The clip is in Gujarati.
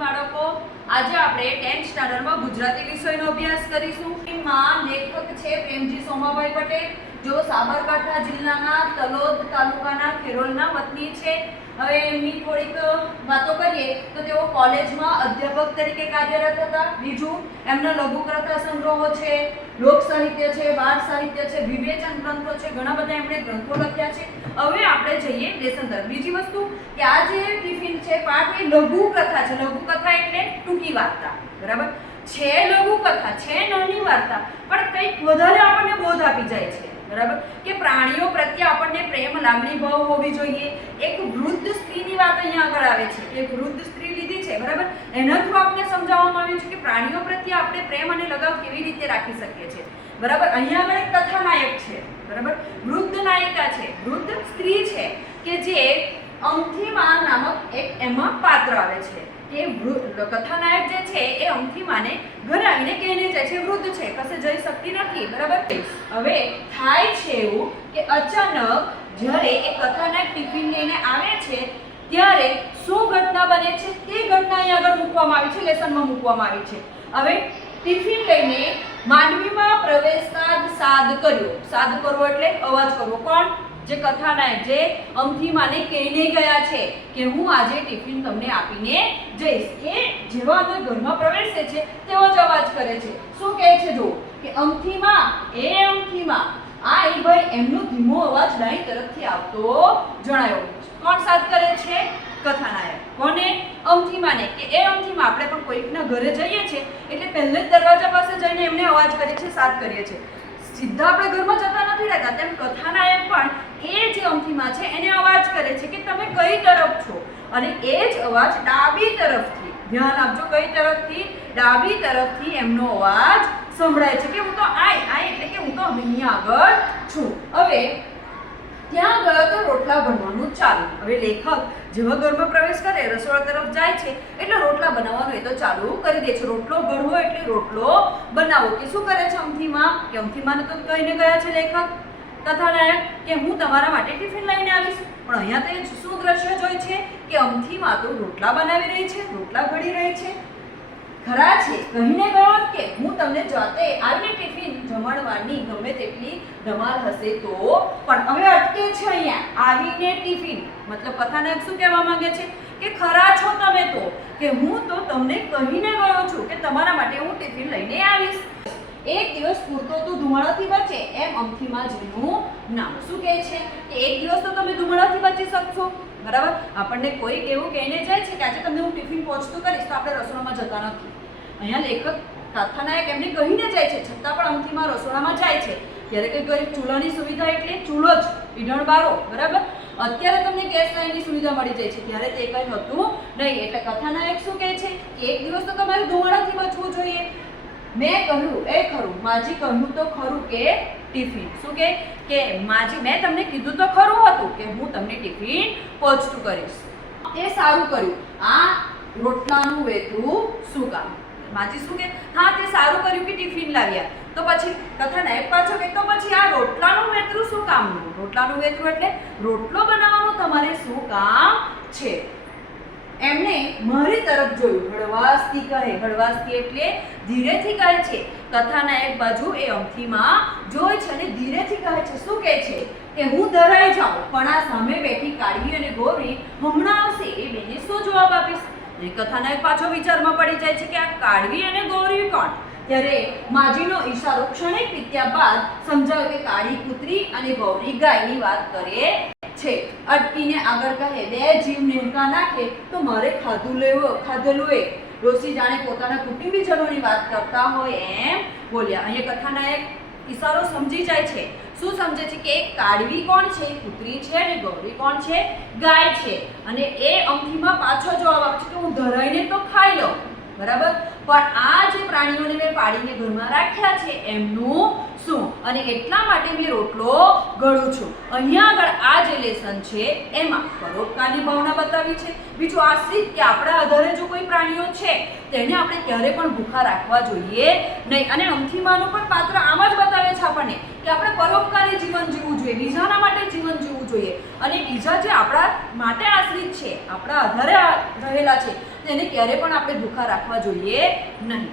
બાળકો, આજે આપણે 10th સ્ટાન્ડર્ડમાં ગુજરાતી વિષયનો અભ્યાસ કરીશું. માં લેખક છે પ્રેમજી સોમાભાઈ પટેલ, જો સાબરકાંઠા જિલ્લાના તલોદ તાલુકાના ખેરોલના વતની છે. હવે એમની થોડીક વાતો કરીએ તો તેઓ કોલેજમાં અધ્યાપક તરીકે કાર્યરત હતા. બીજું, એમના લઘુકથા સંગ્રહો છે, લોક સાહિત્ય છે, બાળ સાહિત્ય છે, વિવેચન ગ્રંથો છે, ઘણા બધા એમણે ગ્રંથો લખ્યા છે. હવે આપણે જઈએ લેસન તરફ. બીજી વસ્તુ કે આ જે ટિફિન છે પાઠ એ લઘુકથા છે. લઘુકથા એટલે ટૂંકી વાર્તા, બરાબર છે. લઘુકથા છે, નાની વાર્તા, પણ કંઈક વધારે આપણને બોધ આપી જાય છે, બરાબર કે પ્રાણીઓ પ્રત્યે આપણને પ્રેમ લાગણી ભાવ હોવી જોઈએ. એક વૃદ્ધ સ્ત્રીની વાત અહીંયા આગળ આવે છે કે વૃદ્ધ સ્ત્રી લીધી છે, બરાબર. એના થ્રુ આપણે સમજાવવામાં આવ્યું છે કે પ્રાણીઓ પ્રત્યે આપણે પ્રેમ અને લગાવ કેવી રીતે રાખી શકીએ છીએ, બરાબર. અહીંયા આગળ એક કથાનાયક છે, બરાબર. વૃદ્ધ નાયિકા છે, વૃદ્ધ સ્ત્રી છે કે જે અમથીમાં નામક એક એમાં પાત્ર આવે છે. કે કથાનાયક જે છે એ અમથીમાને ઘરે આવીને કહીને જાય છે, વૃદ્ધ છે, કશે જઈ શકતી નથી, બરાબર. હવે થાય છે એવું કે અચાનક જ્યારે એ કથાનાયક ટિફિન લઈને આવે છે ત્યારે શું ઘટના બને છે તે ઘટના અહીં આગળ મૂકવામાં આવી છે, લેસનમાં મૂકવામાં આવી છે. હવે ટિફિન લઈને માંડવીમાં પ્રવેશતા જ સાદ કર્યો. સાદ કરવો એટલે અવાજ કરવો. કોણ? જે કથાનાયક જે અમથીમાને કહીને ગયા છે કે હું આજે ટિફિન તમને આપીને જઈશ. એ જેવા અંદર ઘરમાં પ્રવેશે છે તેવો જ અવાજ કરે છે. શું કહે છે જો કે અમથીમા, એ અમથીમા. આ એ ભાઈ એમનો ધીમો અવાજ ડાઈ તરફથી આવતો જણાયો. કોણ સાદ કરે છે? કથાનાયક. કોને? અમથીમાને. કે એ અમથીમા, આપણે પણ કોઈકના ઘરે જઈએ છીએ એટલે પહેલે જ દરવાજા પાસે જઈને એમને અવાજ કરીએ છીએ, સાદ કરીએ છીએ. સીધા આપણે ઘરમાં જતા નથી રહેતા. તેમ કથાનાયક પણ એ જે અમથીમા છે એને અવાજ કરે છે કે તમે કઈ તરફ છો, અને એ જ અવાજ ડાબી તરફથી, ધ્યાન આપજો, કઈ તરફથી? ડાબી તરફથી એમનો અવાજ સંભળાય છે કે હું તો આય એટલે કે હું તો અહીંયા આગળ છું. હવે ત્યાં ગયો તો રોટલા બનવાનું ચાલુ. હવે લેખક જેવા ઘરમાં પ્રવેશ કરે, રસોડા તરફ જાય છે એટલે રોટલા બનાવવાનું એ તો ચાલુ કરી દે છે. રોટલો ઘડવો એટલે રોટલો બનાવો. કે શું કરે છે અમથીમાં? કે અમથીમાને તો કહીને ગયા છે લેખક કથાનાયક કે હું તમારા માટે ટિફિન લઈને આવીશ. પણ અહીંયા તો શું દ્રશ્ય જોઈ છે કે અમથીમાં તો રોટલા બનાવી રહી છે, રોટલા ઘડી રહી છે. ખરા છે કહીને ગયો કે હું તમને જાતે આવીને ટિફિન જમણવાની ગમે તેટલી ધમાલ હશે તો, પણ હવે અટકે છે અહીંયા આવીને ટિફિન. મતલબ કથાનાયક શું કહેવા માંગે છે કે ખરા છો તમે તો, કે હું તો તમને કહીને ગયો છું કે તમારા માટે હું ટિફિન લઈને આવીશ. એક દિવસ પૂરતો તો ધુમાડાથી બચે એમ અમથીમાજીનું નામ. શું કહે છે કે એક દિવસ તો તમે ધુમાડાથી બચી શકશો, બરાબર. આપણને કોઈક એવું કહીને જાય છે કે આજે તમને હું ટિફિન પહોંચતું કરીશ તો આપણે રસોડામાં જતા નથી. અહીંયા લેખક કથાનાયક એમને કહીને જાય છે છતાં પણ અમથીમાં રસોડામાં જાય છે. ત્યારે કંઈ ગરીબ ચૂલાની સુવિધા એટલે ચૂલો જ, ઈંધણ બારો, બરાબર. અત્યારે તમને ગેસ લાઈનની સુવિધા મળી જાય છે, ત્યારે તે કંઈ હતું નહીં. એટલે કથાનાયક શું કહે છે કે એક દિવસ તો તમારે ધુમાડાથી બચવું જોઈએ. મેં કહ્યું એ ખરું, માજી કહ્યું તો ખરું કે ટિફિન. શું કે માજી મેં તમને કીધું તો ખરું હતું કે હું તમને ટિફિન પહોંચતું કરીશ. એ સારું કર્યું. આ રોટલાનું વેતરું શું કામ? માજી શું કે હા તે સારું કર્યું કે ટિફિન લાવ્યા. તો પછી કથાનાયક પાછો કે તો પછી આ રોટલાનું વેતરું શું કામનું? રોટલાનું વેતરું એટલે રોટલો બનાવવાનું તમારે શું કામ છે? એમને મારી તરફ જોયું, હળવાશથી કહે. હળવાશથી એટલે ધીરેથી કહે છે. કથાનાયક બાજુ એ અમથીમાં જોઈ છે અને ધીરેથી કહે છે. શું કહે છે કે હું ધરાઈ જાઉં, પણ આ સામે બેઠી કાળવી અને ગોરી હમણાં આવશે, એ બેને શું જવાબ આપીશ? કથાનાયક પાછો વિચારમાં પડી જાય છે કે આ કાળવી અને ગોરી કોણ? ત્યારે માજીનો ઈશારો ક્ષણિક વીત્યા બાદ સમજાવ્યું કે કાળી કૂતરી અને ગૌરી ગાયની વાત કરે છે. અટકીને આગળ કહે બે જીવ નેહકા નાખે તો મારે ખાધેલું એ. ડોશી જાણે પોતાના કુટુંબીજનોની વાત કરતા હોય એમ બોલ્યા. અહીંયા કથાનાયક ઈશારો સમજી જાય છે. શું સમજે છે કે એક કાળવી કોણ છે? કૂતરી છે. અને ગૌરી કોણ છે? ગાય છે. અને એ અમથીમાં પાછો જવાબ આપે છે કે હું ધરાઈને તો ખાઈ લઉં, બરાબર, પણ આ જે પ્રાણીઓને મેં પાડીને ઘરમાં રાખ્યા છે એમનું શું? અને એટલા માટે મેં રોટલો ઘડું છું. અહીંયા આગળ આ જે લેસન છે એમાં પરોપકારની ભાવના બતાવી છે. બીજું આશ્રિત કે આપણા આધારે જો કોઈ પ્રાણીઓ છે તેને આપણે ક્યારે પણ ભૂખા રાખવા જોઈએ નહીં. અને અમથીમાનું પણ પાત્ર આમ જ બતાવે છે આપણને કે આપણે પરોપકારી જીવન જીવવું જોઈએ, બીજાના માટે જીવન જીવવું જોઈએ. અને બીજા જે આપણા માટે આશ્રિત છે, આપણા આધારે રહેલા છે, એને ક્યારે પણ આપણે ભૂખા રાખવા જોઈએ નહીં.